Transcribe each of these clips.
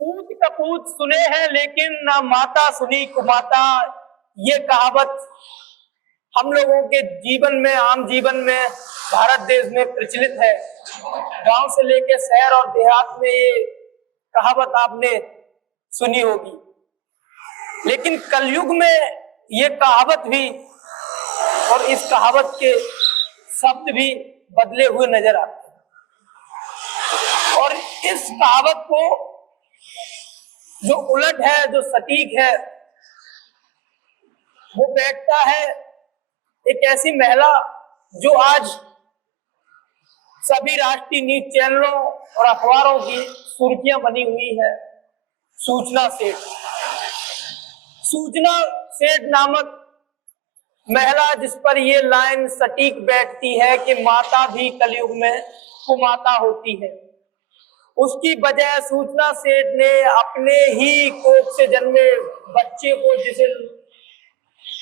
पूत कपूत सुने हैं लेकिन ना माता सुनी कुमाता, ये कहावत हम लोगों के जीवन में, आम जीवन में, भारत देश में प्रचलित है। गांव से लेकर शहर और देहात में ये कहावत आपने सुनी होगी। लेकिन कलयुग में ये कहावत भी और इस कहावत के शब्द भी बदले हुए नजर आते हैं। और इस कहावत को जो उलट है, जो सटीक है, वो बैठता है एक ऐसी महिला जो आज सभी राष्ट्रीय न्यूज चैनलों और अखबारों की सुर्खियां बनी हुई है। सूचना सेठ। सूचना सेठ नामक महिला, जिस पर ये लाइन सटीक बैठती है कि माता भी कलयुग में कुमाता होती है। उसकी वजह सूचना सेठ ने अपने ही कोख से जन्मे बच्चे को, जिसे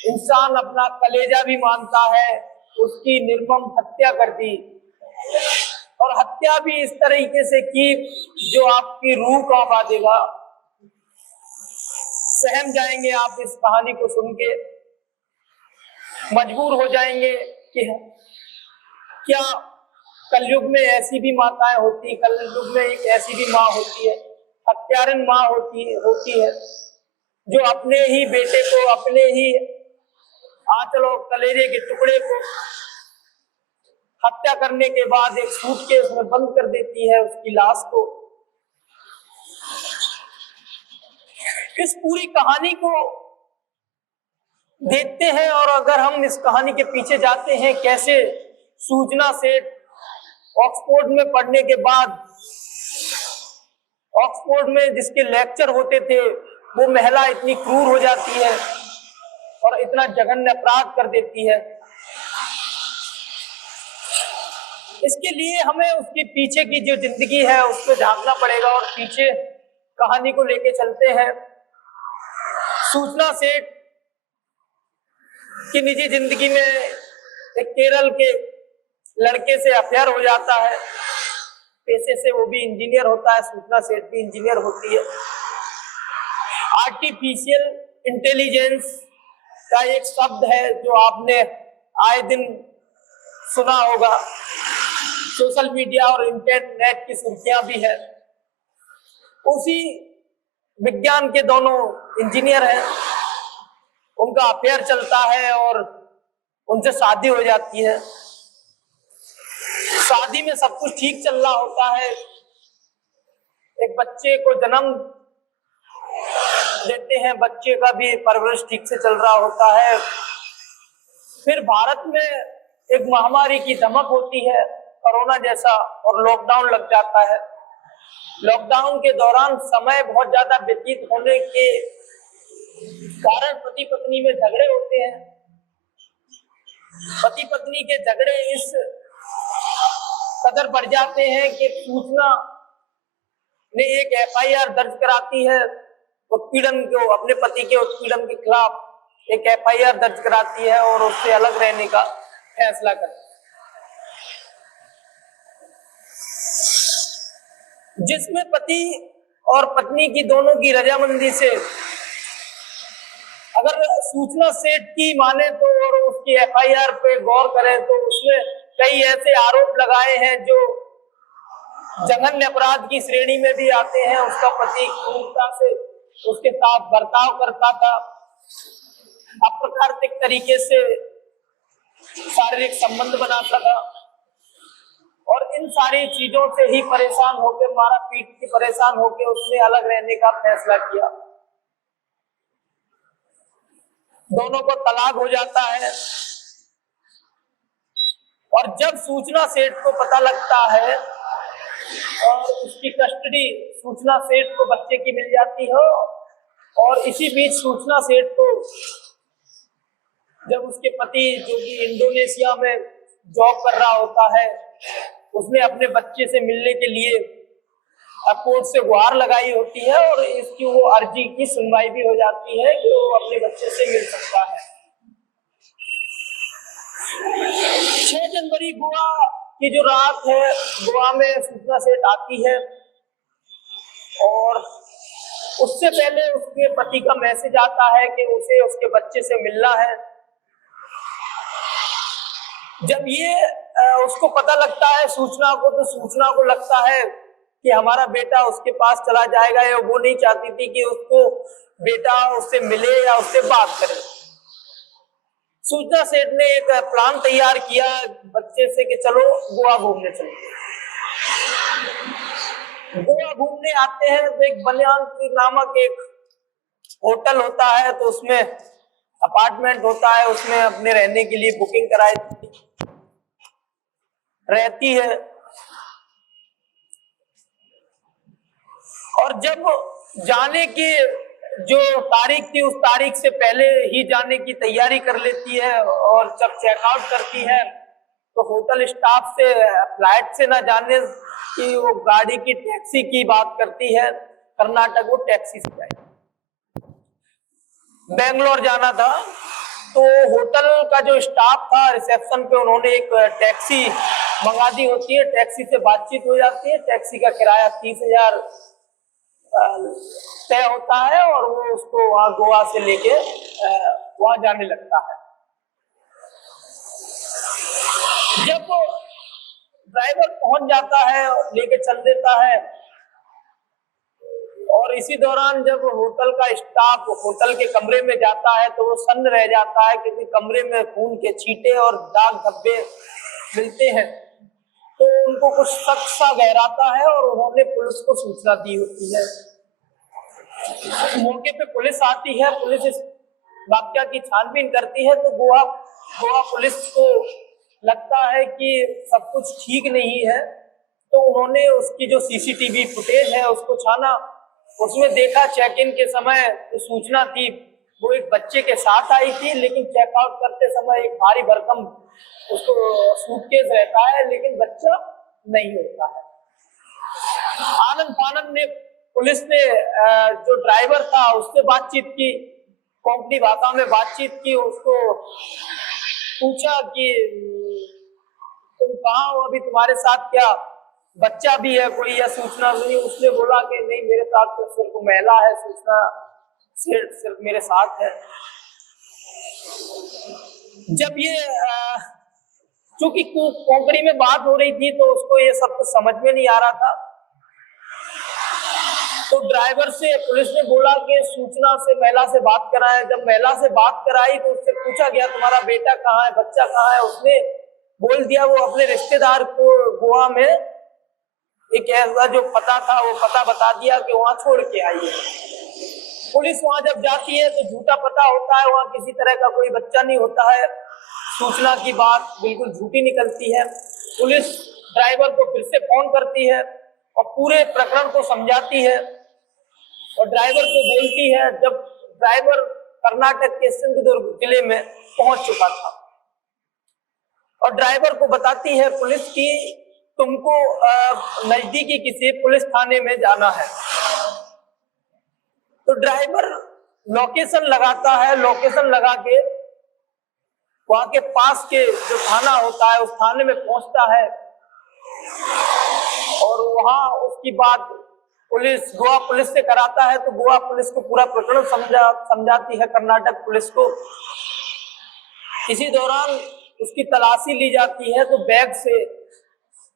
इंसान अपना कलेजा भी मानता है, उसकी निर्मम हत्या कर दी। और हत्या भी इस तरीके से की जो आपकी रूह कांपा देगा। सहम जाएंगे आप इस कहानी को सुन के, मजबूर हो जाएंगे कि क्या कलयुग में ऐसी भी माताएं होती, कलयुग में एक ऐसी भी माँ होती है, हत्यारन माँ होती है जो अपने ही बेटे को, अपने ही आंचल और कलेजे के टुकड़े को हत्या करने के बाद एक सूटकेस में बंद कर देती है उसकी लाश को। इस पूरी कहानी को देखते हैं और अगर हम इस कहानी के पीछे जाते हैं, कैसे सूचना सेठ ऑक्सफोर्ड में पढ़ने के बाद, ऑक्सफोर्ड में जिसके लेक्चर होते थे, वो महिला इतनी क्रूर हो जाती है और इतना जघन्य अपराध कर देती है। इसके लिए हमें उसके पीछे की जो जिंदगी है उस पर झांकना पड़ेगा और पीछे कहानी को लेके चलते हैं। सूचना सेठ की निजी जिंदगी में एक केरल के लड़के से अफेयर हो जाता है। पेशे से वो भी इंजीनियर होता है, सूचना सेठ भी इंजीनियर होती है। आर्टिफिशियल इंटेलिजेंस का एक शब्द है जो आपने आए दिन सुना होगा, सोशल मीडिया और इंटरनेट की सुर्खियां भी है। उसी विज्ञान के दोनों इंजीनियर हैं, उनका अफेयर चलता है और उनसे शादी हो जाती है। शादी में सब कुछ ठीक चल रहा होता है, एक बच्चे को जन्म देते हैं, बच्चे का भी परवरिश ठीक से चल रहा होता है। फिर भारत में एक महामारी की धमक होती है, कोरोना जैसा, और लॉकडाउन लग जाता है। लॉकडाउन के दौरान समय बहुत ज्यादा व्यतीत होने के कारण पति पत्नी में झगड़े होते हैं। पति पत्नी के झगड़े इस कदर बढ़ जाते हैं कि सूचना ने एक एफआईआर दर्ज कराती है उत्पीड़न को, अपने पति के उत्पीड़न के खिलाफ एक एफआईआर दर्ज कराती है और उससे अलग रहने का फैसला करती है। जिसमें पति और पत्नी की दोनों की रजामंदी से, अगर सूचना सेठ की माने तो और उसकी एफआईआर पे गौर करें तो उसमें कई ऐसे आरोप लगाए हैं जो जघन्य अपराध की श्रेणी में भी आते हैं। उसका पति क्रूरता से उसके साथ बर्ताव करता था, अप्राकृतिक तरीके से शारीरिक संबंध बनाता था और इन सारी चीजों से ही परेशान होकर, मारा पीट के परेशान होकर उसने अलग रहने का फैसला किया। दोनों को तलाक हो जाता है और जब सूचना सेठ को पता लगता है और उसकी कस्टडी सूचना सेठ को बच्चे की मिल जाती है, और इसी बीच सूचना सेठ को जब उसके पति, जो कि इंडोनेशिया में जॉब कर रहा होता है, उसने अपने बच्चे से मिलने के लिए कोर्ट से गुहार लगाई होती है और इसकी वो अर्जी की सुनवाई भी हो जाती है कि वो अपने बच्चे से मिल सकता है। 6 जनवरी गोवा की जो रात है, गोवा में सूचना सेठ आती है और उससे पहले उसके पति का मैसेज आता है कि उसे उसके बच्चे से मिलना है। जब ये उसको पता लगता है सूचना को, तो सूचना को लगता है कि हमारा बेटा उसके पास चला जाएगा, या वो नहीं चाहती थी कि उसको बेटा उससे मिले या उससे बात करे। सूचना सेठ ने एक प्लान तैयार किया बच्चे से कि चलो गोवा घूमने चलते हैं। गोवा घूमने आते हैं तो एक बलियानपुर नामक एक होटल होता है, तो उसमें अपार्टमेंट होता है, उसमें अपने रहने के लिए बुकिंग कराई रहती है। और जब जाने की जो तारीख थी, उस तारीख से पहले ही जाने की तैयारी कर लेती है, और जब चेकआउट करती है तो होटल स्टाफ से फ्लाइट से ना जाने की वो गाड़ी की टैक्सी की बात करती है। कर्नाटक वो टैक्सी से जाए, बेंगलोर जाना था, तो होटल का जो स्टाफ था रिसेप्शन पे, उन्होंने एक टैक्सी मंगा दी होती है। टैक्सी से बातचीत हो जाती है, टैक्सी का किराया 30,000 तय होता है, और वो उसको वहां गोवा से लेके वहां जाने लगता है। जब ड्राइवर पहुंच जाता है, लेके चल देता है, और इसी दौरान जब होटल का स्टाफ होटल के कमरे में जाता है तो वो सन्न रह जाता है, क्योंकि कमरे में खून के छींटे और दाग धब्बे मिलते हैं। तो उनको कुछ शक सा गहराता है, और उन्होंने पुलिस को सूचना दी होती है। मौके पे पुलिस आती है, पुलिस इस वाकया की छानबीन करती है, तो गोवा पुलिस को लगता है कि सब कुछ ठीक नहीं है, तो उन्होंने उसकी जो सीसीटीवी फुटेज है उसको छाना। उसमें देखा चेक इन के समय जो सूचना थी वो एक बच्चे के साथ आई थी, लेकिन चेकआउट करते समय एक भारी भरकम उसको सूटकेस रहता है, लेकिन बच्चा नहीं होता है। आनंद फानंद ने पुलिस ने जो ड्राइवर था उससे बातचीत की, कोंकणी भाषा में बातचीत की, उसको पूछा कि तुम कहाँ हो, अभी तुम्हारे साथ क्या बच्चा भी है कोई, या सूचना सुनी? उसने बोला कि नहीं, मेरे साथ तो सिर्फ महिला है, सूचना सिर्फ मेरे साथ है। जब ये चूंकि कोंकणी में बात हो रही थी तो उसको ये सब कुछ समझ में नहीं आ रहा था, तो ड्राइवर से पुलिस ने बोला कि सूचना से महिला से बात कराएं। जब महिला से बात कराई तो उससे पूछा गया तुम्हारा बेटा कहाँ है, बच्चा कहाँ है? उसने बोल दिया वो अपने रिश्तेदार को गोवा में एक ऐसा जो पता था वो पता बता दिया कि वहां छोड़ के आई है। पुलिस वहां जब जाती है तो झूठा पता होता है, वहां किसी तरह का कोई बच्चा नहीं होता है, सूचना की बात बिल्कुल झूठी निकलती है। पुलिस ड्राइवर को फिर से फोन करती है और पूरे प्रकरण को समझाती है, और ड्राइवर को बोलती है, जब ड्राइवर कर्नाटक के सिंधुदुर्ग जिले में पहुंच चुका था, और ड्राइवर को बताती है पुलिस की तुमको नजदीकी किसी पुलिस थाने में जाना है। तो ड्राइवर लोकेशन लगाता है, लोकेशन लगा के वहां के पास के जो थाना होता है उस थाने में पहुंचता है, और वहां उसकी बात गोवा पुलिस से कराता है। तो गोवा पुलिस को पूरा प्रकरण समझाती है कर्नाटक पुलिस को। इसी दौरान उसकी तलाशी ली जाती है, तो बैग से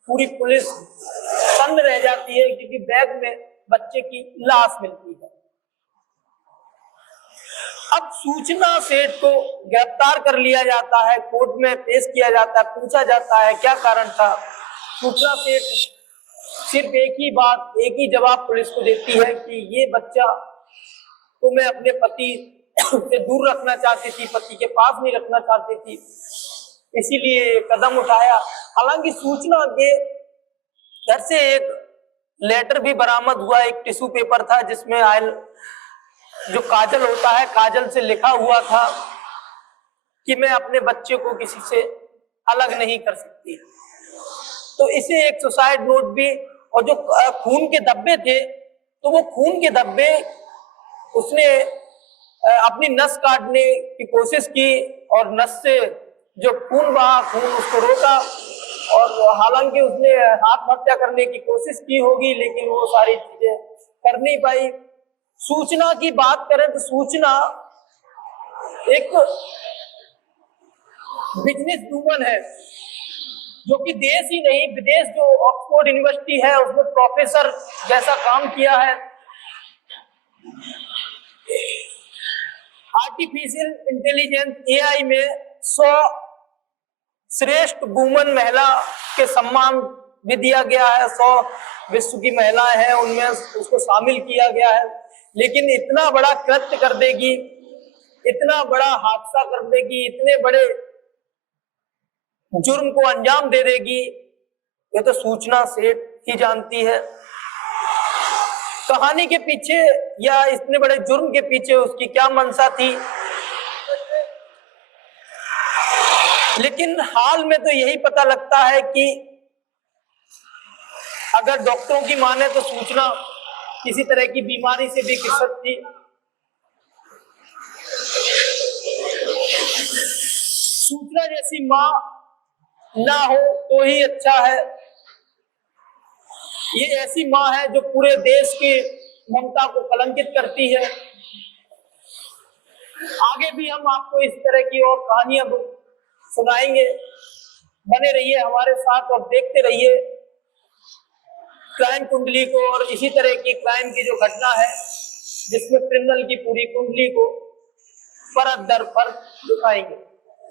पूरी पुलिस सन्न रह जाती है, क्योंकि बैग में बच्चे की लाश मिलती है। अब सूचना सेठ को गिरफ्तार कर लिया जाता है, कोर्ट में पेश किया जाता है, पूछा जाता है क्या कारण था। सूचना सेठ सिर्फ एक ही बात, एक ही जवाब पुलिस को देती है कि ये बच्चा तो मैं अपने पति से दूर रखना चाहती थी, पति के पास नहीं रखना चाहती थी, इसीलिए कदम उठाया। हालांकि सूचना के घर से एक लेटर भी बरामद हुआ, एक टिश्यू पेपर था जिसमें जो काजल होता है, काजल से लिखा हुआ था कि मैं अपने बच्चे को किसी से अलग नहीं कर सकती। तो इसे एक सुसाइड नोट भी, और जो खून के धब्बे थे तो वो खून के धब्बे उसने अपनी नस काटने की कोशिश की, और नस से जो खून बहा, खून उसको रोका, और हालांकि उसने आत्महत्या करने की कोशिश की होगी, लेकिन वो सारी चीजें कर नहीं पाई। सूचना की बात करें तो सूचना एक बिजनेस वूमन है, जो कि देश ही नहीं विदेश, जो ऑक्सफोर्ड यूनिवर्सिटी है उसमें प्रोफेसर जैसा काम किया है। आर्टिफिशियल इंटेलिजेंस एआई में 100 श्रेष्ठ वुमन महिला के सम्मान भी दिया गया है। 100 विश्व की महिलाएं हैं उनमें उसको शामिल किया गया है। लेकिन इतना बड़ा कृत्य कर देगी, इतना बड़ा हादसा कर देगी, इतने बड़े जुर्म को अंजाम दे देगी, ये तो सूचना सेठ ही जानती है। कहानी के पीछे या इतने बड़े जुर्म के पीछे उसकी क्या मंशा थी। लेकिन हाल में तो यही पता लगता है कि अगर डॉक्टरों की माने तो सूचना किसी तरह की बीमारी से भी ग्रसित थी। सूचना जैसी मां ना हो तो ही अच्छा है। ये ऐसी मां है जो पूरे देश की ममता को कलंकित करती है। आगे भी हम आपको इस तरह की और कहानियां सुनाएंगे। बने रहिए हमारे साथ और देखते रहिए क्राइम कुंडली को, और इसी तरह की क्राइम की जो घटना है जिसमें क्रिमिनल की पूरी कुंडली को परत दर परत दिखाएंगे।